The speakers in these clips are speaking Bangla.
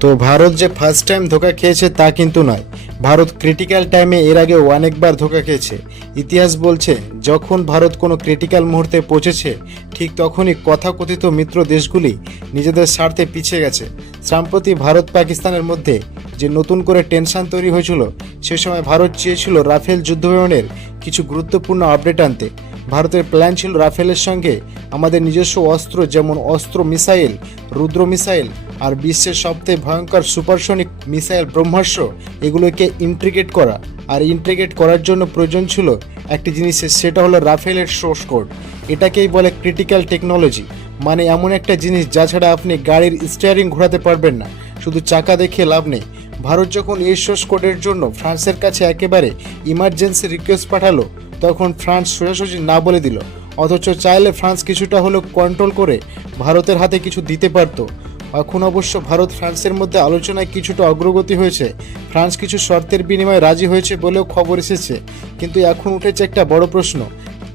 তো ভারত যে ফার্স্ট টাইম ধোকা খেয়েছে তা কিন্তু নয়। ভারত ক্রিটিক্যাল টাইমে এর আগেও অনেকবার ধোকা খেয়েছে। ইতিহাস বলছে, যখন ভারত কোনো ক্রিটিক্যাল মুহূর্তে পৌঁছেছে, ঠিক তখনই কথাকথিত মিত্র দেশগুলি নিজেদের স্বার্থে পিছিয়ে গেছে। সম্প্রতি ভারত পাকিস্তানের মধ্যে যে নতুন করে টেনশন তৈরি হয়েছিল, সে সময় ভারত চেয়েছিল রাফেল যুদ্ধবিমানের কিছু গুরুত্বপূর্ণ আপডেট আনতে। ভারতের প্ল্যান ছিল রাফেলের সঙ্গে আমাদের নিজস্ব অস্ত্র যেমন অস্ত্র মিসাইল, রুদ্র মিসাইল আর বিশ্বের সবচেয়ে ভয়ঙ্কর সুপারসনিক মিসাইল ব্রহ্মাস্ত্র এগুলোকে ইন্ট্রিগেট করা। আর ইন্ট্রিগেট করার জন্য প্রয়োজন ছিল একটি জিনিসের, সেটা হলো রাফেলের সোর্স কোড। এটাকেই বলে ক্রিটিক্যাল টেকনোলজি। মানে এমন একটা জিনিস যা ছাড়া আপনি গাড়ির স্টিয়ারিং ঘোরাতে পারবেন না। শুধু চাকা দেখে লাভ নেই। ভারত যখন এই সোর্স কোডের জন্য ফ্রান্সের কাছে একেবারে ইমার্জেন্সি রিকোয়েস্ট পাঠালো, তখন ফ্রান্স সোজাসুজি না বলে দিল। অথচ চাইলে ফ্রান্স কিছুটা হলেও কন্ট্রোল করে ভারতের হাতে কিছু দিতে পারতো। এখন অবশ্য ভারত ফ্রান্সের মধ্যে আলোচনায় কিছুটা অগ্রগতি হয়েছে। ফ্রান্স কিছু শর্তের বিনিময়ে রাজি হয়েছে বলেও খবর এসেছে। কিন্তু এখন উঠেছে একটা বড় প্রশ্ন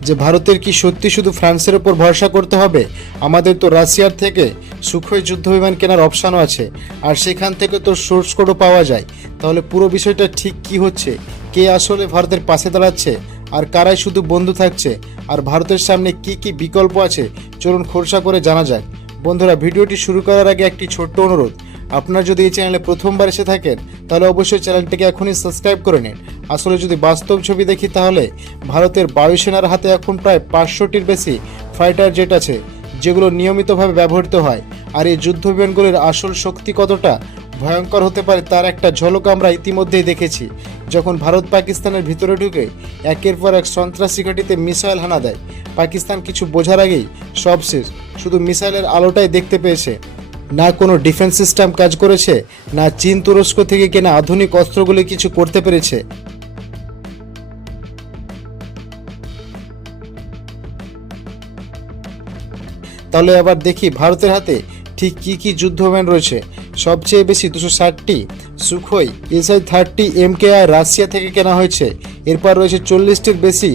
যে ভারতের কি সত্যি শুধু ফ্রান্সের ওপর ভরসা করতে হবে? আমাদের তো রাশিয়ার থেকে সুখই যুদ্ধবিমান কেনার অপশানও আছে। আর সেখান থেকে তো সোর্স কোডও পাওয়া যায়। তাহলে পুরো বিষয়টা ঠিক কি হচ্ছে? কে আসলে ভারতের পাশে দাঁড়াচ্ছে? আর কারাই শুধু বন্ধু থাকছে? আর ভারতের সামনে কি কি বিকল্প আছে? চলুন খোরসা করে জানা যাক। বন্ধুরা, ভিডিওটি শুরু করার আগে একটি ছোট্ট অনুরোধ। আপনারা যদি এই চ্যানেলে প্রথমবার এসে থাকেন, তাহলে অবশ্যই চ্যানেলটিকে এখনই সাবস্ক্রাইব করে নিন। আসলে যদি বাস্তব ছবি দেখি তাহলে ভারতের বায়ুসেনার হাতে এখন প্রায় পাঁচশোটির বেশি ফাইটার জেট আছে, যেগুলো নিয়মিতভাবে ব্যবহৃত হয়। আর এই যুদ্ধ বিমানগুলির আসল শক্তি কতটা ভয়ঙ্কর হতে পারে তার একটা ঝলক আমরা ইতিমধ্যেই দেখেছি। যখন ভারত পাকিস্তানের ভিতরে ঢুকে একের পর এক সন্ত্রাসী ঘাটিতে মিসাইল হানা দেয়, পাকিস্তান কিছু বোঝার আগেই সব শেষ। শুধু মিসাইলের আলোটাই দেখতে পেয়েছে। না কোনো ডিফেন্স সিস্টেম কাজ করেছে, না চীন তুরস্ক থেকে কেনা আধুনিক অস্ত্রগুলি কিছু করতে পেরেছে। তাহলে আবার দেখি ভারতের হাতে ঠিক কি কি যুদ্ধবিমান রয়েছে। সবচেয়ে বেশি দুশো ষাটটি Sukhoi SI thirty M K আর রাশিয়া থেকে কেনা হয়েছে। এরপর রয়েছে চল্লিশটির বেশি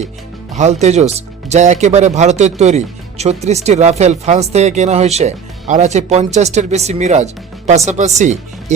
হাল তেজস যা একেবারে ভারতের তৈরি। ছত্রিশটি রাফেল ফ্রান্স থেকে কেনা হয়েছে। আর আছে পঞ্চাশটির বেশি মিরাজ। পাশাপাশি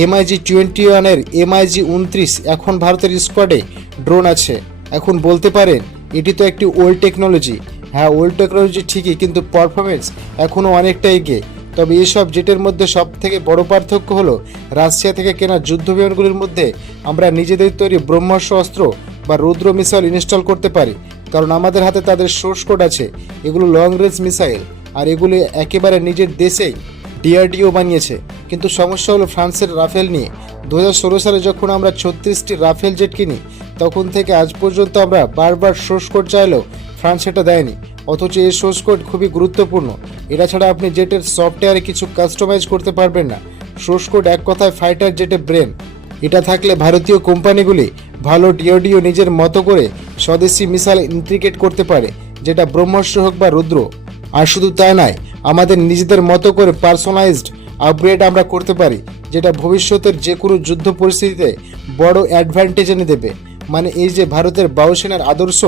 এমআইজি টোয়েন্টি ওয়ানের এমআইজি উনত্রিশ এখন ভারতের স্কোয়াডে ড্রোন আছে। এখন বলতে পারেন, এটি তো একটি ওল্ড টেকনোলজি হ্যাঁ ওল্ড টেকনোলজি ঠিকই, কিন্তু পারফরমেন্স এখনও অনেকটা এগিয়ে। তবে এসব জেটের মধ্যে সব থেকে বড় পার্থক্য হলো, রাশিয়া থেকে কেনা যুদ্ধ বিমানগুলির মধ্যে আমরা নিজেদের তৈরি ব্রহ্মাস্ত্র, অস্ত্র বা রুদ্র মিসাইল ইনস্টল করতে পারি। কারণ আমাদের হাতে তাদের সোর্স কোড আছে। এগুলো লং রেঞ্জ মিসাইল আর এগুলি একেবারে নিজের দেশেই ডিআরডিও বানিয়েছে। কিন্তু সমস্যা হলো ফ্রান্সের রাফেল নিয়ে। দু হাজার ষোলো সালে যখন আমরা ছত্রিশটি রাফেল জেট কিনি, তখন থেকে আজ পর্যন্ত আমরা বারবার কোড চাইলেও ফ্রান্স সেটা দেয়নি। অথচ এই কোড খুবই গুরুত্বপূর্ণ। এটা ছাড়া আপনি জেটের সফটওয়্যারে কিছু কাস্টমাইজ করতে পারবেন না। কোড এক কথায় ফাইটার জেটে ব্রেন। এটা থাকলে ভারতীয় কোম্পানিগুলি ভালো ডিওডিও নিজের মতো করে স্বদেশি মিসাইল ইন্ট্রিকেট করতে পারে, যেটা ব্রহ্মাস্ত্র হোক বা রুদ্র। আর শুধু তাই নয়, আমাদের নিজেদের মতো করে পার্সোনালাইজড আপগ্রেড আমরা করতে পারি, যেটা ভবিষ্যতের যে কোনো যুদ্ধ পরিস্থিতিতে বড় অ্যাডভান্টেজ এনে দেবে। মানে এই যে ভারতের বায়ুসেনার আদর্শ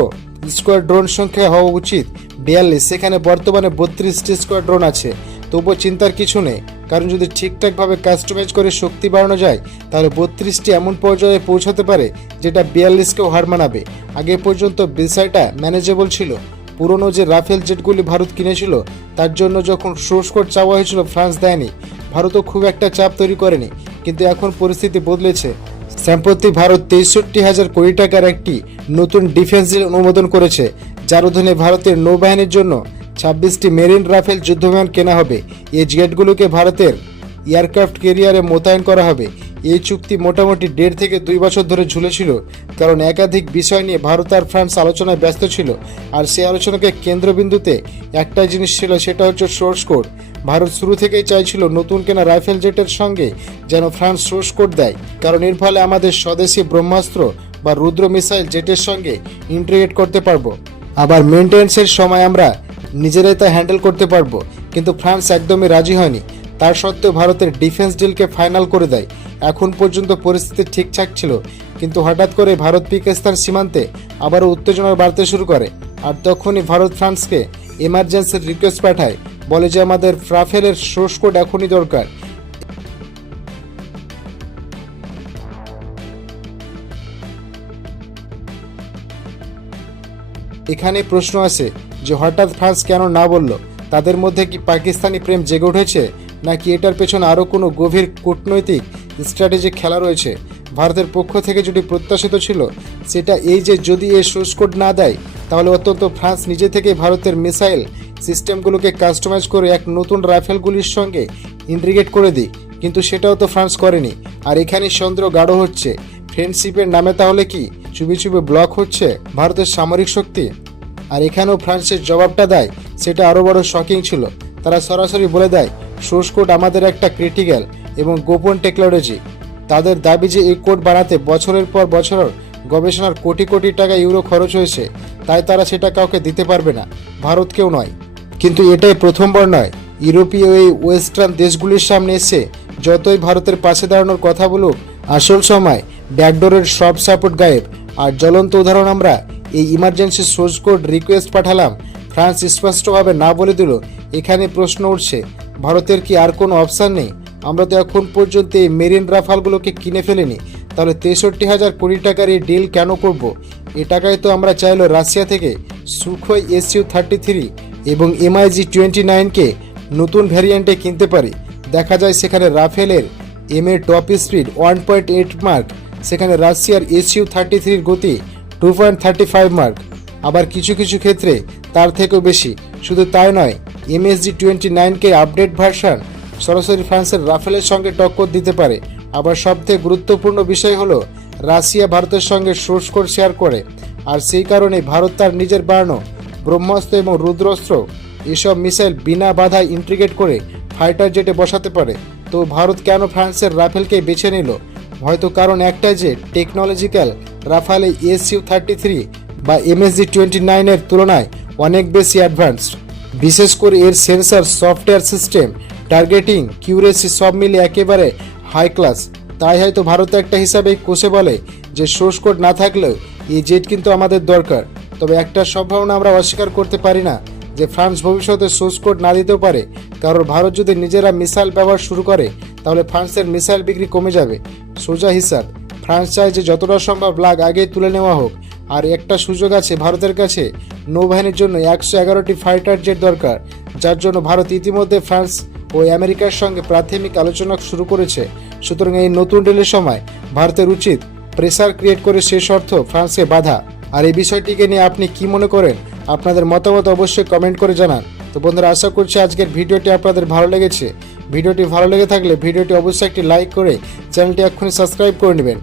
স্কোয়ার ড্রোন সংখ্যা হওয়া উচিত, বিয়াল্লিশ, সেখানে বর্তমানে বত্রিশটি স্কোয়ার ড্রোন আছে। তবুও চিন্তার কিছু নেই, কারণ যদি ঠিকঠাকভাবে কাস্টমাইজ করে শক্তি বাড়ানো যায়, তাহলে বত্রিশটি এমন পর্যায়ে পৌঁছাতে পারে, যেটা বিয়াল্লিশকেও হার মানাবে। আগে পর্যন্ত বিষয়টা ম্যানেজেবল ছিল। পুরনো যে রাফেল জেটগুলি ভারত কিনেছিল, তার জন্য যখন সোর্স কোড চাওয়া হয়েছিল, ফ্রান্স দেয়নি। ভারতও খুব একটা চাপ তৈরি করেনি, কিন্তু এখন পরিস্থিতি বদলেছে। সম্প্রতি ভারত তেষট্টি হাজার কোটি টাকার একটি নতুন ডিফেন্স অনুমোদন করেছে, যার অধীনে ভারতের নৌবাহিনীর জন্য ছাব্বিশটি মেরিন রাফেল যুদ্ধবিমান কেনা হবে। এই জেটগুলোকে ভারতের এয়ারক্রাফট কেরিয়ারে মোতায়েন করা হবে। এই চুক্তি মোটামুটি দেড় থেকে দুই বছর ধরে ঝুলেছিল, কারণ একাধিক বিষয় নিয়ে ভারত আর ফ্রান্স আলোচনায় ব্যস্ত ছিল। আর সেই আলোচনাকে কেন্দ্রবিন্দুতে একটাই জিনিস ছিল, সেটা হচ্ছে সোর্স কোড। ভারত শুরু থেকেই চাইছিল নতুন কেনা রাইফেল জেটের সঙ্গে যেন ফ্রান্স সোর্স কোড দেয়, কারণ এর ফলে আমাদের স্বদেশি ব্রহ্মাস্ত্র বা রুদ্র মিসাইল জেটের সঙ্গে ইন্টিগ্রেট করতে পারব। আবার মেনটেন্সের সময় আমরা নিজেরাই তা হ্যান্ডেল করতে পারব, কিন্তু ফ্রান্স একদমই রাজি হয়নি। তার সত্ত্বেও ভারতের ডিফেন্স ডিলকে ফাইনাল করে দেয়। এখন পর্যন্ত পরিস্থিতি ঠিকঠাক ছিল, কিন্তু হঠাৎ করে ভারত পাকিস্তান সীমান্তে আবারও উত্তেজনা বাড়তে শুরু করে। আর তখনই ভারত ফ্রান্সকে এমার্জেন্সির রিকোয়েস্ট পাঠায়, বলে যে আমাদের ফ্রাফেলের সোর্স কোড এখনই দরকার। এখানে প্রশ্ন আছে যে হঠাৎ ফ্রান্স কেন না বলল? তাদের মধ্যে কি পাকিস্তানি প্রেম জেগে উঠেছে? নাকি এটার পেছনে আরও কোনো গভীর কূটনৈতিক স্ট্র্যাটেজিক খেলা রয়েছে? ভারতের পক্ষ থেকে যেটি প্রত্যাশিত ছিল, সেটা এই যে যদি এ সোর্স কোড না দেয়, তাহলে অত্যন্ত ফ্রান্স নিজে থেকে ভারতের মিসাইল সিস্টেমগুলোকে কাস্টমাইজ করে এক নতুন রাইফেলগুলির সঙ্গে ইন্টিগ্রেট করে দিই কিন্তু সেটাও তো ফ্রান্স করেনি। আর এখানে সন্দেহ গাঢ় হচ্ছে। ফ্রেন্ডশিপের নামে তাহলে কি চুপি চুপি ব্লক হচ্ছে ভারতের সামরিক শক্তি? আর এখানেও ফ্রান্সের জবাবটা দেয়, সেটা আরও বড় শকিং ছিল। তারা সরাসরি বলে দেয় সোর্স কোড আমাদের একটা ক্রিটিক্যাল এবং গোপন টেকনোলজি তাদের দাবি যে এই কোড বানাতে বছরের পর বছর গবেষণার কোটি কোটি টাকা ইউরো খরচ হয়েছে, তাই তারা সেটা কাউকে দিতে পারবে না। ভারতকেও নয়। কিন্তু এটাই প্রথমবার নয়। ইউরোপীয় এই ওয়েস্টার্ন দেশগুলির সামনে এসে যতই ভারতের পাশে দাঁড়ানোর কথা বলুক, আসল সময় ব্যাকডোরের সব সাপোর্ট গায়েব। আর জ্বলন্ত উদাহরণ আমরা এই ইমার্জেন্সি সোর্স কোড রিকোয়েস্ট পাঠালাম, ফ্রান্স স্পষ্টভাবে না বলে দিল, এখানে প্রশ্ন উঠছে। ভারতের কি আর কোনো অপশান নেই? আমরা তো এখন পর্যন্ত এই মেরিন রাফালগুলোকে কিনে ফেলিনি। তাহলে তেষট্টি হাজার কোটি টাকার এই ডিল কেন করব? এ টাকায় তো আমরা চাইলো রাশিয়া থেকে সুখই এসইউ থার্টি থ্রি এবং এমআইজি টোয়েন্টি নাইনকে নতুন ভ্যারিয়েন্টে কিনতে পারি। দেখা যায় সেখানে রাফেলের এম এর top speed one point eight mark সেখানে রাশিয়ার এসইউ থার্টি থ্রির গতি টু পয়েন্ট থার্টি ফাইভ মার্ক আবার কিছু কিছু ক্ষেত্রে তার থেকেও বেশি। শুধু তাই নয় এমএসজি টোয়েন্টি নাইনকে আপডেট ভার্সন সরাসরি ফ্রান্সের রাফেলের সঙ্গে টক্কর দিতে পারে। আবার সবথেকে গুরুত্বপূর্ণ বিষয় হলো, রাশিয়া ভারতের সঙ্গে সোর্স কোড শেয়ার করে। আর সেই কারণে ভারত তার নিজের বাড়ানো ব্রহ্মাস্ত্র এবং রুদ্রস্ত্র এসব মিসাইল বিনা বাধায় ইন্টিগ্রেট করে ফাইটার জেটে বসাতে পারে। তো ভারত কেন ফ্রান্সের রাফেলকে বেছে নিল? হয়তো কারণ একটাই যে technological Rafale SU thirty three বা এমএসজি টোয়েন্টি নাইনের তুলনায় অনেক বেশি অ্যাডভান্সড বিশেষ করে এর sensor software system targeting accuracy সব মিলে একেবারে হাই ক্লাস তাই হয়তো ভারত একটা হিসাবে কোষে বলে যে সোর্স কোড না থাকলেও এই জেট কিন্তু আমাদের দরকার। তবে একটা সম্ভাবনা আমরা অস্বীকার করতে পারি না যে ফ্রান্স ভবিষ্যতে সোর্স কোড না দিতেও পারে। কারণ ভারত যদি নিজেরা মিসাইল ব্যবহার শুরু করে, তাহলে ফ্রান্সের মিসাইল বিক্রি কমে যাবে। সোজা হিসাব, ফ্রান্স চায় যে যতটা সম্ভব লাগ আগেই তুলে নেওয়া হোক। আর একটা সুযোগ আছে ভারতের কাছে। নৌবাহিনীর জন্য একশো এগারোটি ফাইটার জেট দরকার, যার জন্য ভারত ইতিমধ্যে ফ্রান্স ও আমেরিকার সঙ্গে প্রাথমিক আলোচনা শুরু করেছে। সুতরাং এই নতুন ডিলের সময় ভারতের উচিত প্রেসার ক্রিয়েট করে শেষ অর্থ ফ্রান্সকে বাধা। আর এই বিষয়টিকে নিয়ে আপনি কি মনে করেন? আপনাদের মতামত অবশ্যই কমেন্ট করে জানান। তো বন্ধুরা, আশা করছি আজকের ভিডিওটি আপনাদের ভালো লেগেছে। ভিডিওটি ভালো লেগে থাকলে ভিডিওটি অবশ্যই একটি লাইক করে চ্যানেলটি এক্ষুনি সাবস্ক্রাইব করে নেবেন।